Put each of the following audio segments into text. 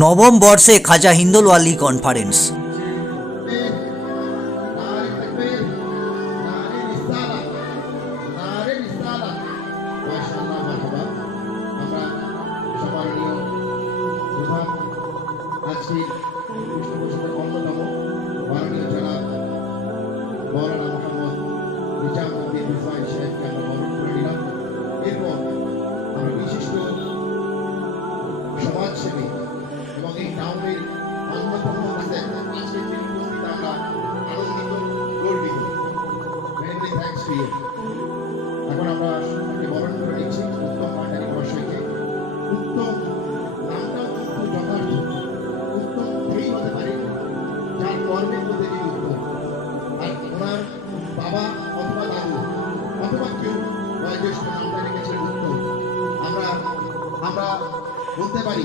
নবম বর্ষে খাজা হিন্দোলওয়ালি কনফারেন্স তাকবীর এখন আমরা বরণ করে নিচ্ছি উত্তম ভান্ডারী মহাশয়কে উত্তম নামটাও কিন্তু যথার্থ, উত্তম সেই হতে পারে, যার কর্মের মধ্যে যিনি উত্তম। আর ওনার বাবা অথবা দাদু, অথবা কেউ বয়োজ্যেষ্ঠ নামটা রেখেছিলেন উত্তম। আমরা আমরা বলতে পারি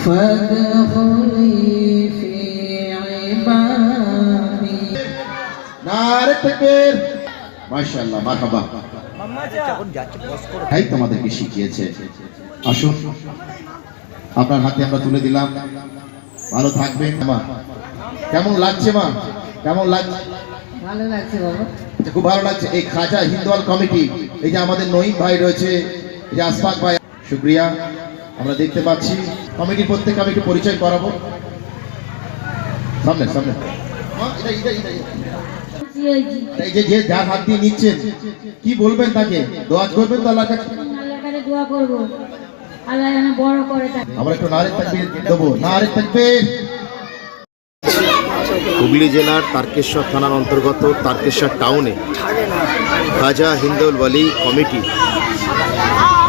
فادخلي في عبادي নারে তাকবীর মাশাআল্লাহ মারহাবা তাই তোমাদেরকে শিখিয়েছে আসুন আপনার হাতে আমরা তুলে দিলাম ভালো থাকবেন মা কেমন লাগছে মা কেমন লাগছে ভালো লাগছে বাবা আচ্ছা, খুব ভালো লাগছে এই খাজা হিন্দওয়াল কমিটি এই যে আমাদের নঈম ভাই রয়েছে এই যে আসফাক ভাই শুক্রিয়া আমরা দেখতে পাচ্ছি। কমিটির প্রত্যেক আমি একটু পরিচয় করাবো। সামনে সামনে। এই যে যে যার হাত দিয়ে নিচ্ছেন কি বলবেন তাকে? দোয়া করবেন তো আল্লাহর কাছে? দোয়া করব। আল্লাহ যেন বড় করে তাকে আমরা একটু নারে তাকবীর দেবো। নারে তাকবীর। হুগলি জেলার তারকেশ্বর থানার অন্তর্গত তারকেশ্বর টাউনে খাজা হিন্দুল ওয়ালি কমিটি।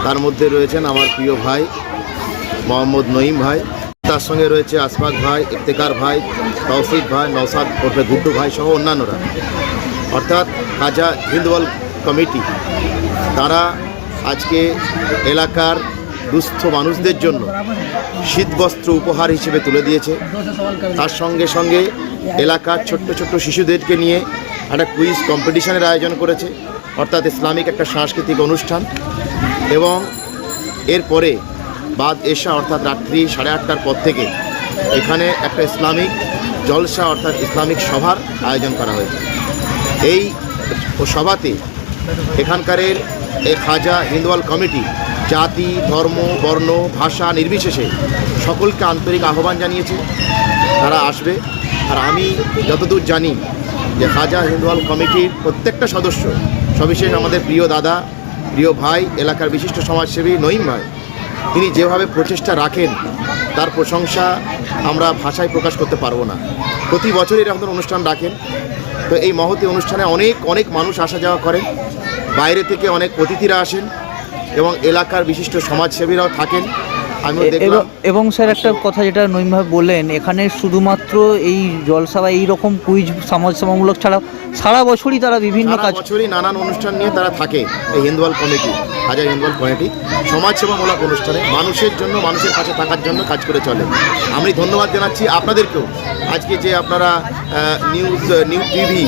তার মধ্যে রয়েছেন আমার প্রিয় ভাই মোহাম্মদ নঈম ভাই। তার সঙ্গে রয়েছে আসফাক ভাই ইফতেকার ভাই, তৌফিক ভাই নৌসাদ ওরফে গুড্ডু ভাই সহ অন্যান্যরা। অর্থাৎ খাজা হিন্দওয়াল কমিটি। তারা আজকে এলাকার দুস্থ মানুষদের জন্য শীতবস্ত্র উপহার হিসেবে তুলে দিয়েছে। তার সঙ্গে সঙ্গে এলাকার ছোট্ট ছোট্ট শিশুদেরকে নিয়ে একটা কুইজ কম্পিটিশনের আয়োজন করেছে। অর্থাৎ ইসলামিক একটা সাংস্কৃতিক অনুষ্ঠান। এবং এরপরে বাদ এশা অর্থাৎ রাত্রি সাড়ে আটটার পর থেকে এখানে একটা ইসলামিক জলসা অর্থাৎ ইসলামিক সভার আয়োজন করা হয়েছে। এই সভাতে এখানকারের এই খাজা হিন্দওয়াল কমিটি জাতি, ধর্ম, বর্ণ, ভাষা নির্বিশেষে সকলকে আন্তরিক আহ্বান জানিয়েছে। তারা আসবে। আর আমি যতদূর জানি যে খাজা হিন্দওয়াল কমিটির প্রত্যেকটা সদস্য, সবিশেষ আমাদের প্রিয় দাদা, প্রিয় ভাই, এলাকার বিশিষ্ট সমাজসেবী নঈম ভাই তিনি যেভাবে প্রচেষ্টা রাখেন, তার প্রশংসা আমরা ভাষায় প্রকাশ করতে পারব না। প্রতি বছরই এরকম অনুষ্ঠান রাখেন। তো এই মহতী অনুষ্ঠানে অনেক অনেক মানুষ আসা যাওয়া করেন। বাইরে থেকে অনেক অতিথিরা আসেন এবং এলাকার বিশিষ্ট সমাজসেবীরাও থাকেন। এবং- এবং স্যার একটা কথা যেটা নৈমভাবে বললেন এখানে শুধুমাত্র এই জলসা বা এই রকম কুইজ সমাজসেবামূলক ছাড়া সারা বছরই তারা বিভিন্ন কাজ বছরই নানান অনুষ্ঠান নিয়ে তারা থাকে এই হিন্দুয়াল কমিটি হাজার হিন্দুয়াল কমিটি। সমাজসেবামূলক অনুষ্ঠানে মানুষের জন্য মানুষের কাছে থাকার জন্য কাজ করে চলে। আমি ধন্যবাদ জানাচ্ছি আপনাদেরকেও। আজকে যে আপনারা নিউজ নিউ টিভি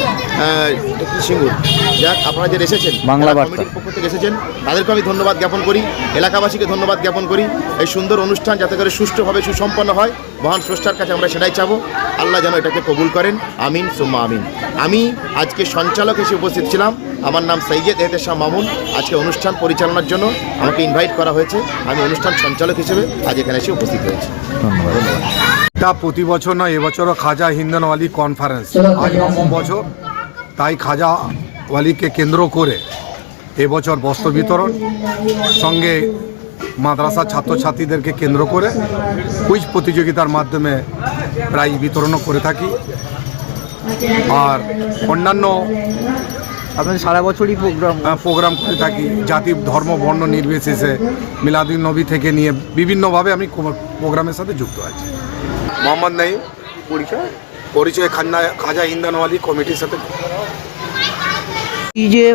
সিঙ্গুর যাক আপনারা যে এসেছেন বাংলা বার্তা। কমিটির পক্ষ থেকে এসেছেন তাদেরকে আমি ধন্যবাদ জ্ঞাপন করি এলাকাবাসীকে ধন্যবাদ জ্ঞাপন করি। এই সুন্দর অনুষ্ঠান যাতে করে সুষ্ঠুভাবে সুসম্পন্ন হয় মহান স্রষ্টার কাছে আমরা সেটাই চাবো। আল্লাহ যেন এটাকে কবুল করেন। আমিন সুম্মা আমিন। আমি আজকে সঞ্চালক হিসেবে উপস্থিত ছিলাম। আমার নাম সৈয়দ এহতের শাহ মামুন। আজকে অনুষ্ঠান পরিচালনার জন্য আমাকে ইনভাইট করা হয়েছে। আমি অনুষ্ঠান সঞ্চালক হিসেবে আজ এখানে এসে উপস্থিত হয়েছি। এটা প্রতি বছর নয় এবছরও খাজা হিন্দনওয়ালি কনফারেন্স আজ বছর তাই খাজা ওয়ালিকে কেন্দ্র করে এবছর বস্ত্র বিতরণ সঙ্গে মাদ্রাসা ছাত্রছাত্রীদেরকে কেন্দ্র করে কুইজ প্রতিযোগিতার মাধ্যমে প্রাইজ বিতরণও করে থাকি। আর অন্যান্য আপনাদের সারা বছরই প্রোগ্রাম প্রোগ্রাম করে থাকি। জাতি ধর্ম বর্ণ নির্বিশেষে মিলাদুল নবী থেকে নিয়ে বিভিন্নভাবে আমি প্রোগ্রামের সাথে যুক্ত আছি। মোহাম্মদ নাইম। পরিচয়? পরিচয় খান্না খাজা ইন্দানওয়ালি কমিটির সাথে کیجیے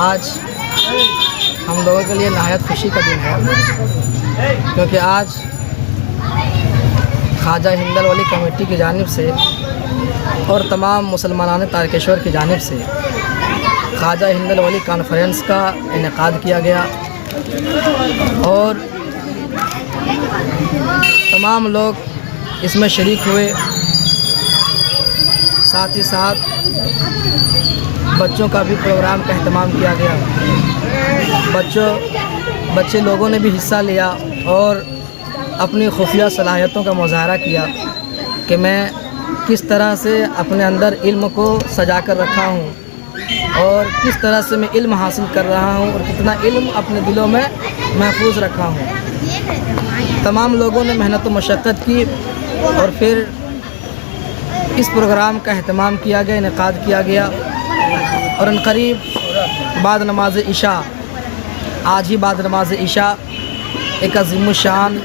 آج ہم لوگوں کے لیے نہایت خوشی کا دن ہے، کیونکہ آج خواجہ ہندل والی کمیٹی کی جانب سے اور تمام مسلمانان تارکیشور کی جانب سے خواجہ ہندل والی کانفرنس کا انعقاد کیا گیا اور تمام لوگ اس میں شریک ہوئے۔ ساتھ ہی ساتھ بچوں کا بھی پروگرام کا اہتمام کیا گیا۔ بچوں، بچے لوگوں نے بھی حصہ لیا اور اپنی خفیہ صلاحیتوں کا مظاہرہ کیا کہ میں کس طرح سے اپنے اندر علم کو سجا کر رکھا ہوں اور کس طرح سے میں علم حاصل کر رہا ہوں اور کتنا علم اپنے دلوں میں محفوظ رکھا ہوں۔ تمام لوگوں نے محنت و مشقت کی اور پھر اس پروگرام کا اہتمام کیا گیا، انعقاد کیا گیا اور ان قریب بعد نماز عشاء، آج ہی بعد نماز عشاء ایک عظیم شان